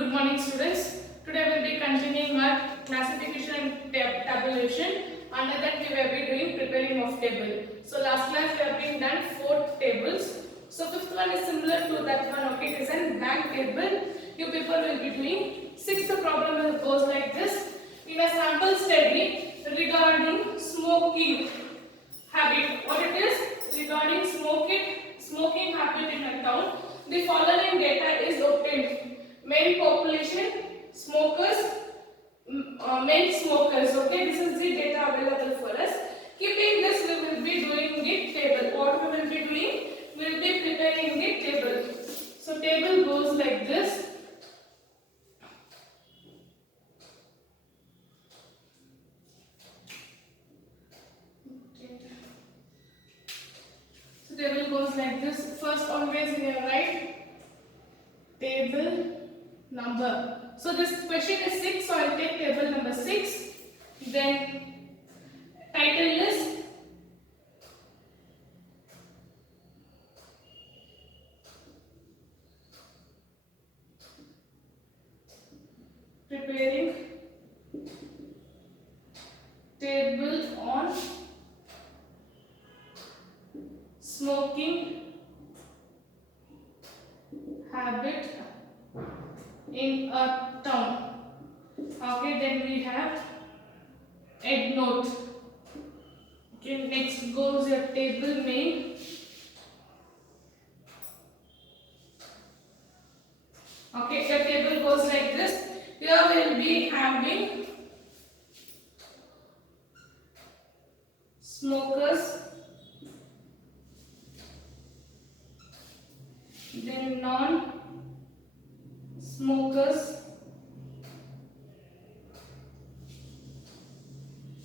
Good morning, students. Today we will be continuing our classification and tabulation. Under that we will be doing preparing of table. So last class we have been done 4 tables. So fifth one is similar to that one. Okay, it is a blank table. You people will be doing. Sixth problem goes like this. In a sample study regarding smoking habit, what it is regarding smoking habit in a town, the following data is obtained. Main population, smokers, main smokers. Okay, this is the data available for us. Keeping this, we will be doing the table. What we will be doing? We will be preparing the table. So table goes like this. So table goes like this. First, always in your right, table number. So this question is 6, so I'll take table number 6. Then title is preparing table on smoking habit in a town. Okay, then we have head note. Okay, next goes your table main. Okay, the table goes like this. Here we will be having smokers, then non-smokers,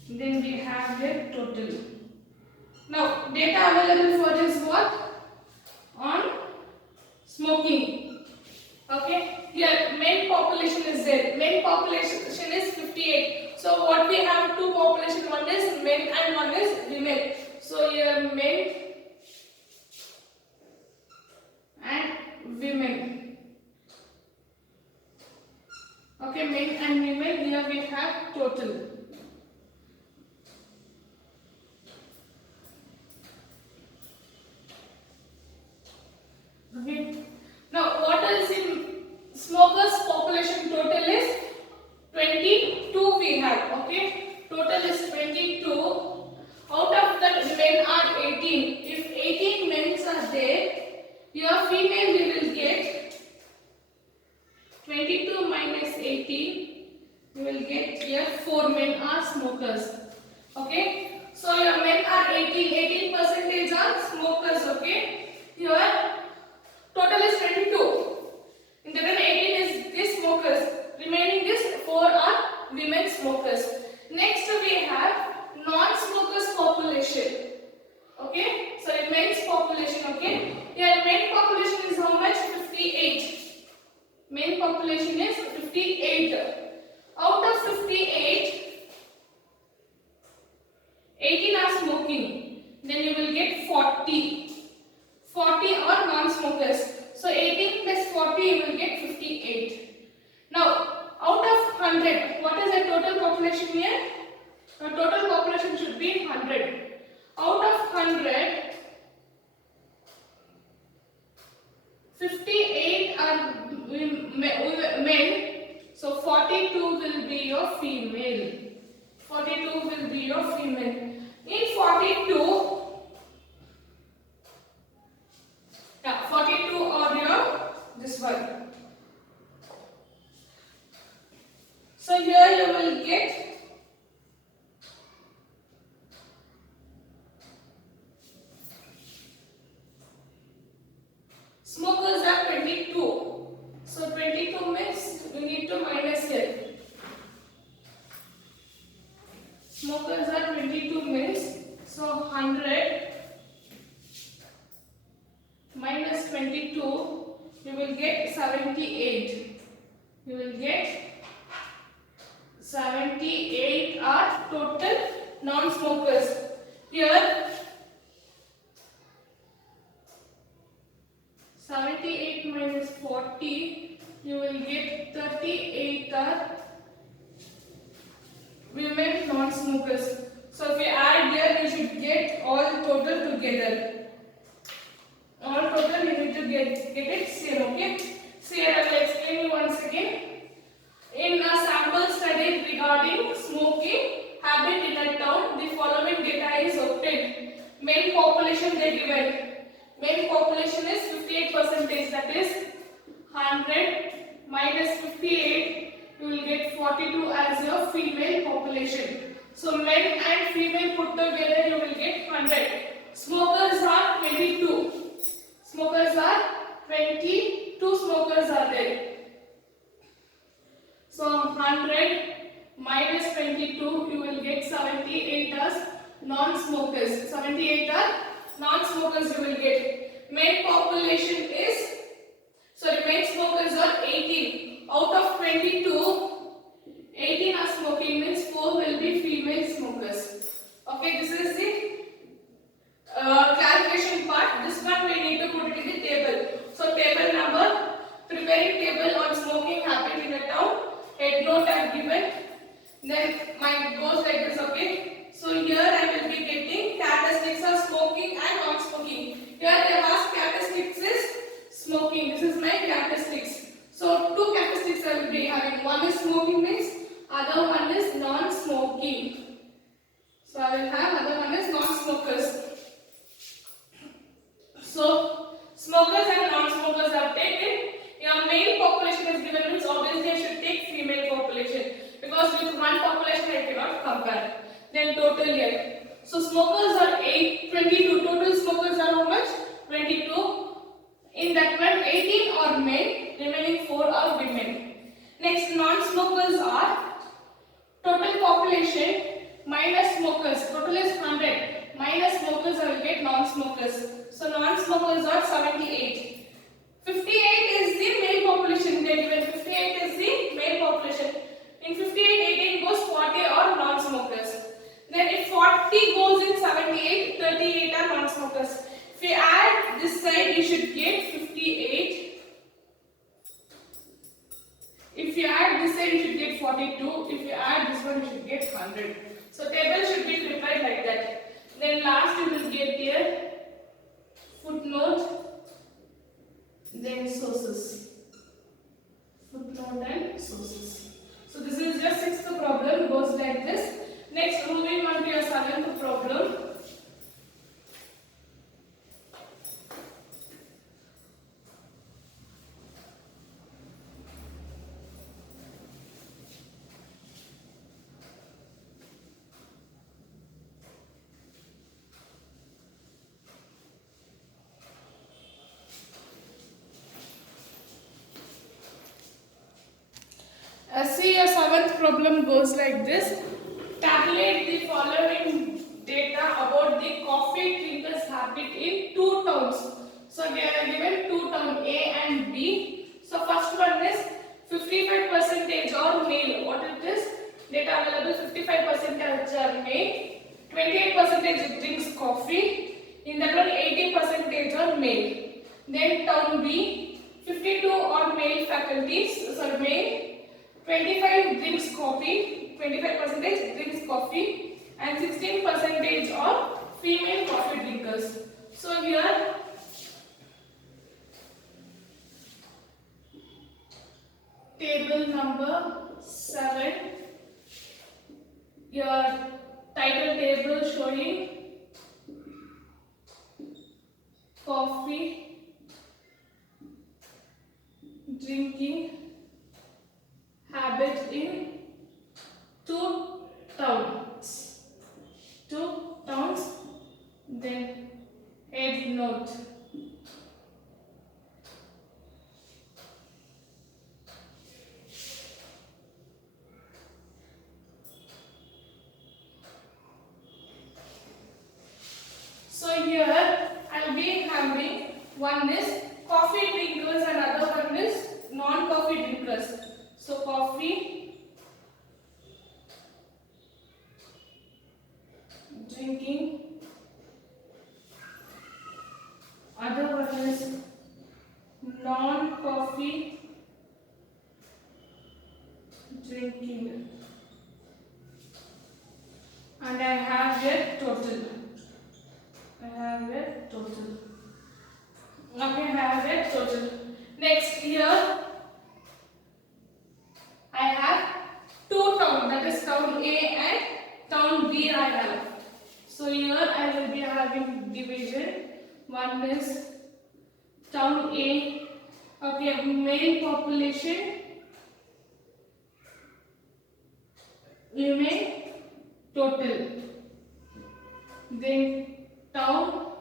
then we have the total. Now, data available for this what? On smoking. Okay, here main population is there. Main population is 58. So what we have two population, one is men and one is women. So here men and women. Okay, men and women. Here we have total. Okay. Now, what is in smokers population total is 22 we have. Okay, total is 22. Out of that, men are 18. If 18 men are there, your female we will get 22 minus 18. We will get here 4 men are smokers. Okay, so your men are 18. 18% are smokers. Okay, here total is 22. In the 18 is these smokers. Remaining is 4 are women smokers. Next we have non-smokers population. Okay, so men's population. Okay, here main population is how much? 58. Main population is 58. Out of 58, 18 are smoking. Then you will get 40. 40 are non-smokers. So 18 plus 40 you will get 58. Now out of 100, what is the total population here? The total population should be 100. Out of 100, 58 are men. So 42 will be your female. 42 will be your female. In 42, 42 or your this one. So here you will get smokers are 22. So 22 means we need to minus here. Smokers are 22 means so 100 minus 22, you will get 78. You will get 78 are total non-smokers. Here 78 minus 40 you will get 38 are women non-smokers. So if you add here, you should get all total together. All total you need to get it same, okay? So here I will explain you once again. In a sample study regarding smoking habit in a town, the following data is obtained. Male population they given. Male population is 58%, that is 100 minus 58, you will get 42 as your female population. So men and female put together you will get 100. Smokers are 22. Smokers are 22 smokers are there. So 100 minus 22 you will get 78 as non-smokers. 78 are non-smokers you will get. Male population is male smokers are 18. Out of 22, 18 are smoking, means 4 will be female smokers. Okay, this is the clarification part. This one we need to put it in the table. So table number, preparing table on smoking habit in a town. Head note I have given. Then mine goes like this, okay. So here I will be getting characteristics of smoking and non-smoking. Here they ask characteristics is smoking. This is my characteristics. So two characteristics I will be having. One is smoking means, other one is non-smoking. So I will have other one is non-smokers. So smokers and non-smokers are taken. Your male population is given, means obviously I should take female population because with one population I cannot compare. Then total here. So smokers are 22. Total smokers are how much? 22. In that one 18 are men, remaining 4 are women. Next non-smokers are total population minus smokers. Total is 100. Minus smokers I will get non-smokers. So non-smokers are 78. 58 is the male population. They given 58 is the male population. In 58, 18 goes 40 are non-smokers. Then if 40 goes in 78, 38 are non-smokers. If you add this side, you should get 58. If you add this side, you should get 42. If you add this one, you should get 100. So table should be prepared like that. Then last you will get here footnote, then sources. Footnote and sources. So this is your sixth problem, goes like this. Next, moving on to your seventh problem. See, your seventh problem goes like this. Tabulate the following data about the coffee drinkers habit in two towns. So they are given two towns A and B. So first one is 55% are male. What it is? Data available 55% are male. 28% drinks coffee. In that one 80% are male. Then town B, 52 are male faculties. Sorry, male. 25 drinks coffee, 25% drinks coffee, and 16% are female coffee drinkers. So here table number 7, your title table showing coffee drinking habit in two towns. Then head note. So here I will be having one is coffee drinkers and other one is non-coffee drinkers. So coffee drinking. And I have here total. I have here total. Okay, I have here total. Next here I have two towns, that is town A and town B I have. So here I will be having division. One is town A. Okay, male population remain total. Then town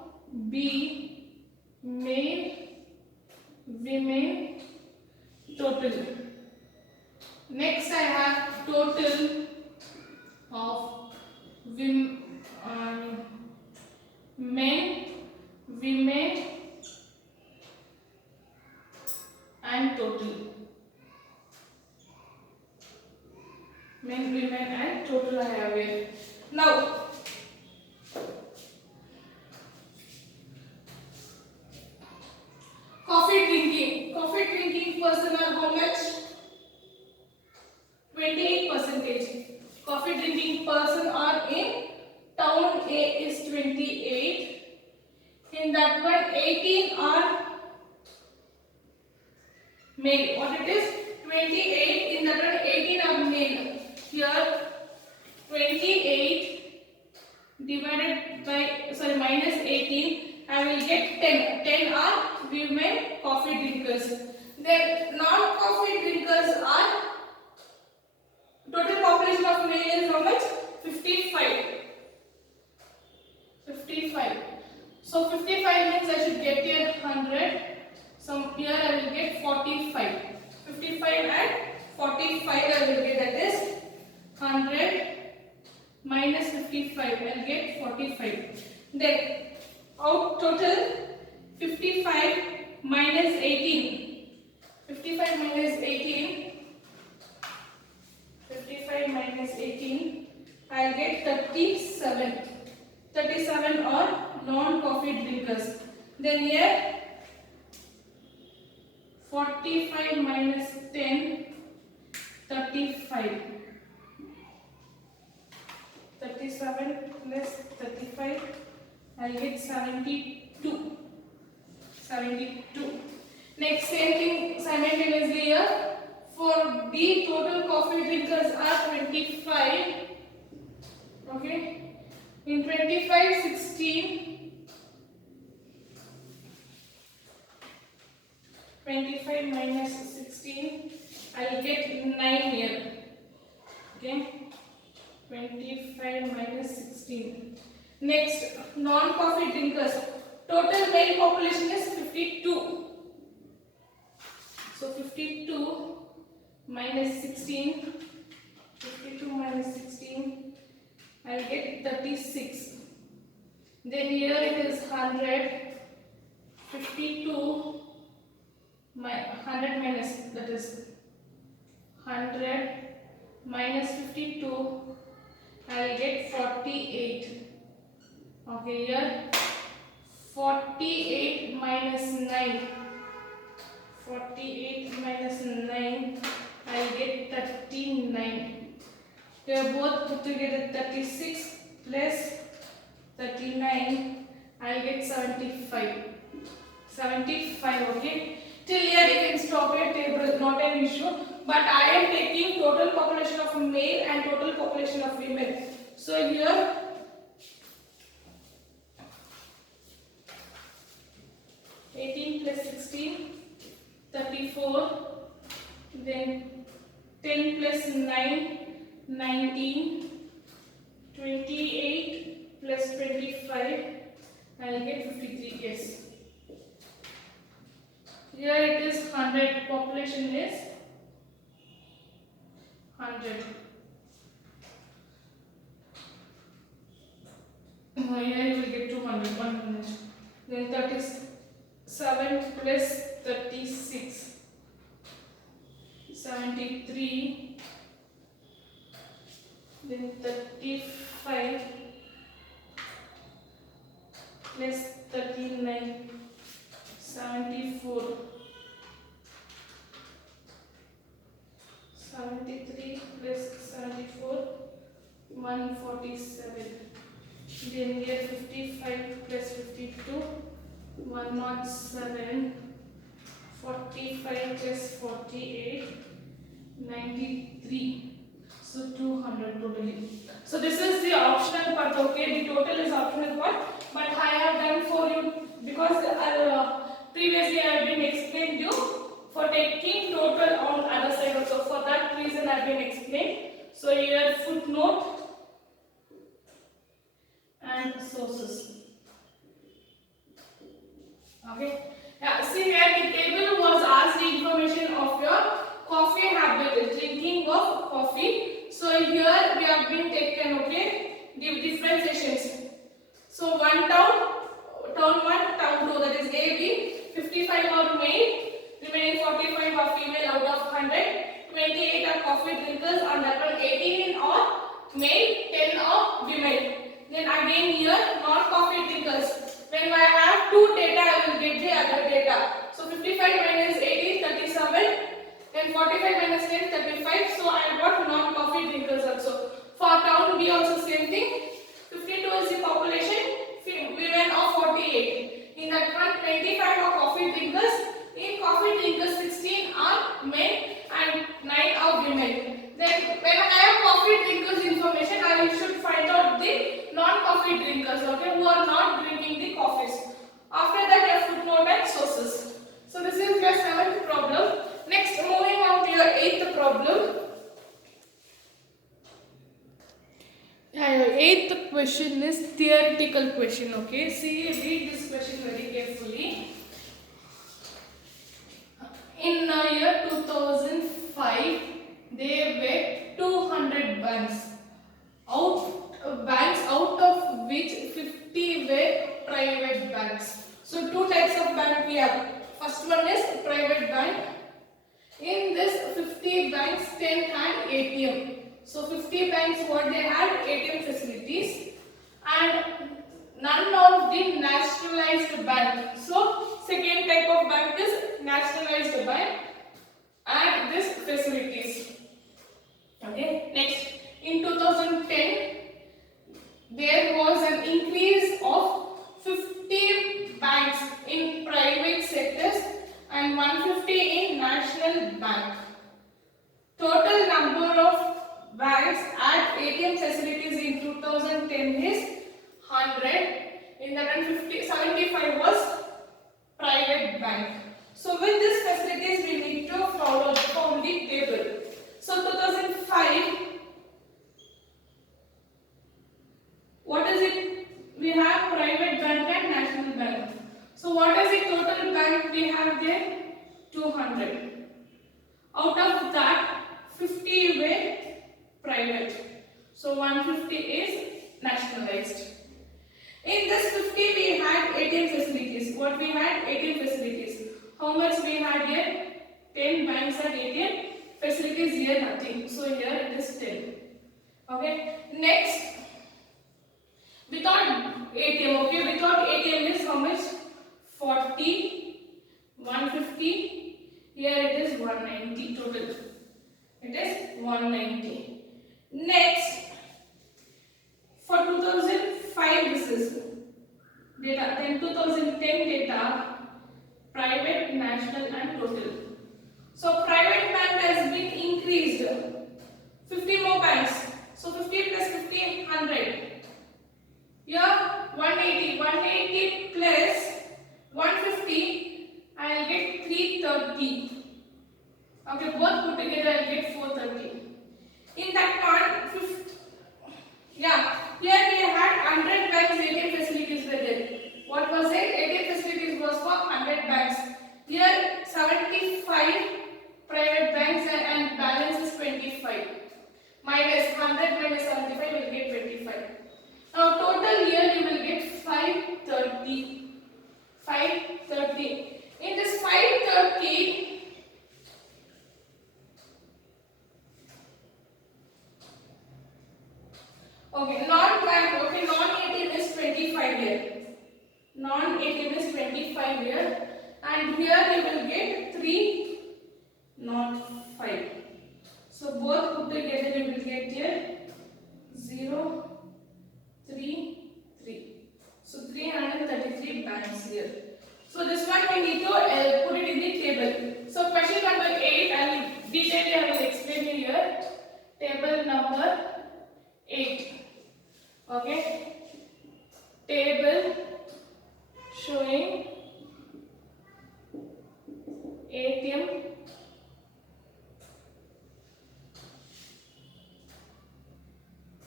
B, male, women, total. Next I have total of men, women and total. Men, women and total I have here. Now coffee drinking person are how much? 28%. Coffee drinking person are in town A is 28. In that one 18 are male. What it is? 28. In that one 18 are male. Here 28 divided by minus 18. I will get 10. 10 are women coffee drinkers. Then non-coffee drinkers are total population of male is how much? 55. 55. So 55 means I should get here 100. So here I will get 45. 55 and 45 I will get, that is 100 minus 55 I will get 45. Then out total 55 minus 18. 55 minus 18. 55 minus 18. I will get 37. 37 are non-coffee drinkers. Then here 45 minus 10. 35. 37 plus 35. I will get 72. 72. Next same thing simultaneously here. For B total coffee drinkers are 25. Okay. In 25, 16. 25 minus 16. I will get 9 here. Okay. 25 minus 16. Next, non-coffee drinkers. Total male population is 52. So 52 minus 16. 52 minus 16. I will get 36. Then here it is 100. 52. 100 minus, that is 100 minus 52. I will get 48. Okay, here 48 minus 9. 48 minus 9. I will get 39. They are both put together 36 plus 39. I will get 75. 75, okay. Till here you can stop your table, not an issue. But I am taking total population of male and total population of women. So here 18 plus 16, 34. Then 10 plus 9, 19. 28 plus 25. I will get 53. Yes. Here it is 100. Population is 100. Here you will get 200. 1 minute. Then 37 plus 36. 73. Then 35 plus 39. 74. 73 plus 74, 147. Then here 55 plus 52, 107. 45 plus 48, 93. So 200 totally. So this is the optional part. Okay, the total is optional part, but I have done for you because previously I have been explained you for taking total on other side also. For that reason I have been explained. So here footnote and sources. Okay. Yeah, see here the table was asked the information of your coffee habit, drinking of coffee. So here we have been taken, okay, the differentiations. So one town 1, town 2, that is A, B, 55 are male, remaining 45 are female out of 100, 28 are coffee drinkers, and that one 18 are male, 10 are women. Then again here non-coffee drinkers. When I have two data, I will get the other data. So 55 minus 18, 37. Then 45 minus 10, 35. So I got non-coffee drinkers also. For town B also same thing. 52 is the population. Women are 48. In that one, 25 are coffee drinkers. In coffee drinkers, 16 are men and 9 are women. Then when I have coffee drinkers information, I should find out the non-coffee drinkers, okay, who are not drinking the coffees. After that, your footnote and sources. So this is your 7th problem. Next, moving on to your 8th problem. Yeah, your 8th question is theoretical question, okay. See, read this question very carefully. In the year 2005, there were 200 banks. Out of which 50 were private banks. So two types of bank we have. First one is private bank. In this 50 banks, 10 had ATM. So 50 banks, what they had, ATM facilities, and none of the nationalized bank. So second type of bank is nationalized bank and this facilities. Okay. Next, in 2010. There was an increase of 50 banks in private sectors and 150 in national bank. Total number of banks at ATM facilities in 2010 is 100. In that 75 was private bank. So with these facilities we need to follow the table. So 2005. What is it? We have private bank and national bank. So what is the total bank we have there? 200. Out of that, 50 were private. So 150 is nationalized. In this 50 we had ATM facilities. What we had? ATM facilities. How much we had here? 10 banks at ATM facilities, here nothing. So here it is 10. Okay. Next. Without ATM, okay, without ATM is how much? 40, 150, here it is 190 total. It is 190. Next, for 2005 this is data, then 2010 data, private, national and total. So private bank has been increased, 50 more banks, so 50 plus 50, 100. Here 180 plus 150, I will get 330. Okay, both put together I will get 430. In that one, yeah, here we had 100 banks ATM facilities were there. What was it? ATM facilities was for 100 banks. Here 75 private banks and balance is 25. Minus 100 minus 75 will get 25. Now total here you will get 530. 530. In this 530, okay, non-bank, okay, non-ATM is 25 here. Non-ATM is 25 here. And here you will get 305. So both put together we will get here 0, 3, 3. So 333 banks here. So this one we need to put it in the table. So question number 8, I will explain you here. Table number 8. Okay. Table showing ATM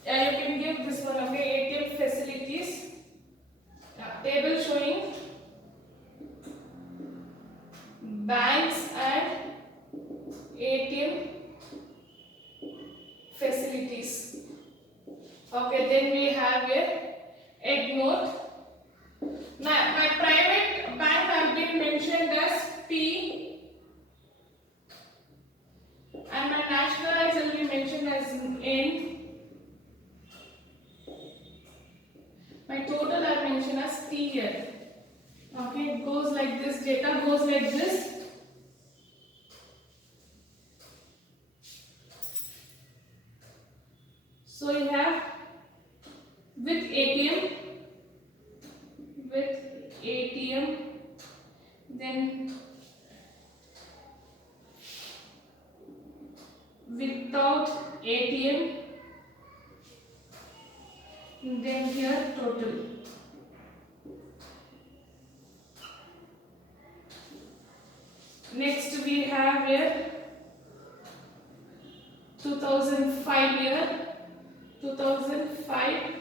you can give this one, okay, ATM facilities. Table showing banks and ATM facilities. Okay, then we have here egg note. My private bank have been mentioned as P and my nationalized will be mentioned as N. My total I mentioned as T here. Okay, it goes like this, data goes like this. So you have with ATM, then without ATM, then here total. Next we have here 2005 year, 2005.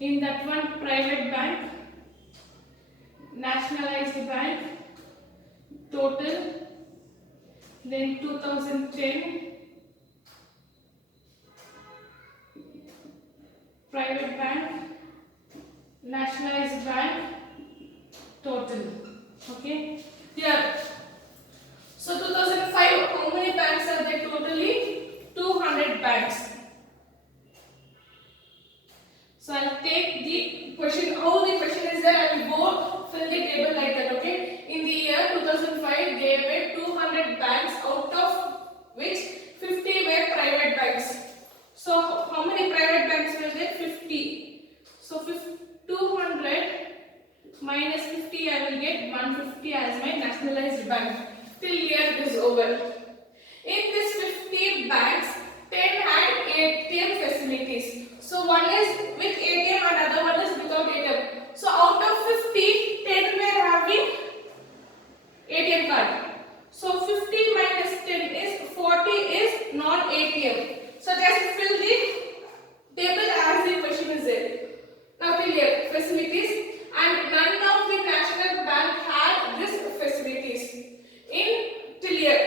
In that one private bank, nationalized bank, total. Then 2010 private bank, nationalized bank, total. Okay, here. So 2005, how many banks are there totally? 200 banks. So I'll take the question, how the question is there, I will go fill the table like that, okay. In the year 2005, there were 200 banks, out of which 50 were private banks. So how many private banks were there? 50. So 200 minus 50, I will get 150 as my nationalized bank. Till year is over. In this 50 banks, 10 had ATM facilities. So one is with ATM and other one is without ATM. So out of 50, 10 were having ATM card. So 50 minus 10 is 40 is non-ATM. So just fill the table as the question is there. Now till here facilities, and none of the national bank had this facilities. In till here,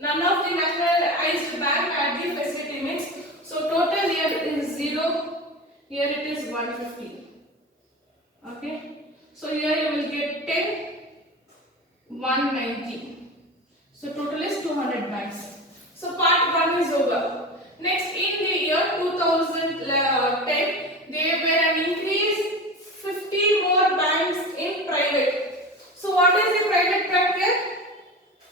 none of the nationalized bank had the facility means. So total here is 0. Here it is 150. Okay. So here you will get 10, 190. So total is 200 banks. So part 1 is over. Next, in the year 2010, there were an increase 50 more banks in private. So what is the private bank here?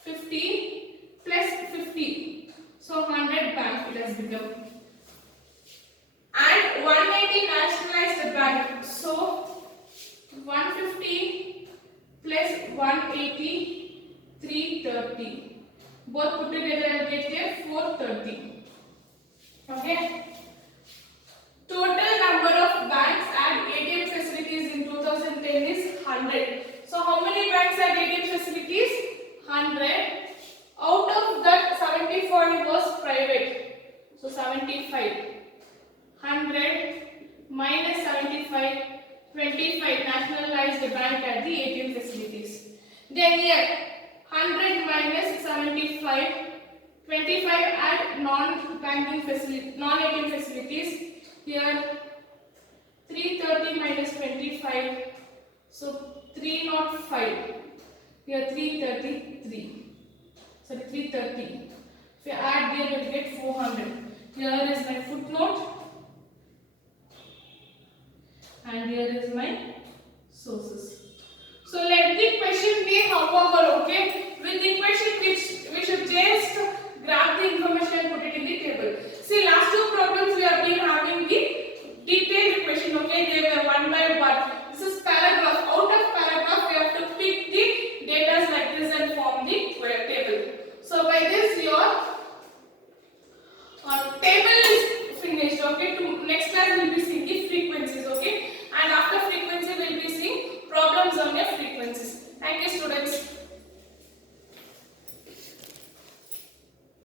50 plus 50. So 100 banks it has become. And 180 nationalized bank. So 150 plus 180, 330. Both put together I will get here 430. Okay. Total number of banks and ATM facilities in 2010 is 100. So how many banks had ATM facilities? 100. Out of that 75 was private. So 75. 100 minus 75, 25 nationalized bank at the ATM facilities. Then here 100 minus 75, 25 at non-banking facility, non-ATM facilities. Here 330 minus 25, so 305. Here 333. Sorry, 330. If you add there, you will get 400. Here is my footnote. And here is my sources. So let the question be however, okay. With the question we should just grab the information and put it in the one by one. This is paragraph. Out of paragraph, we have to pick the data like this and form the table. So by this, your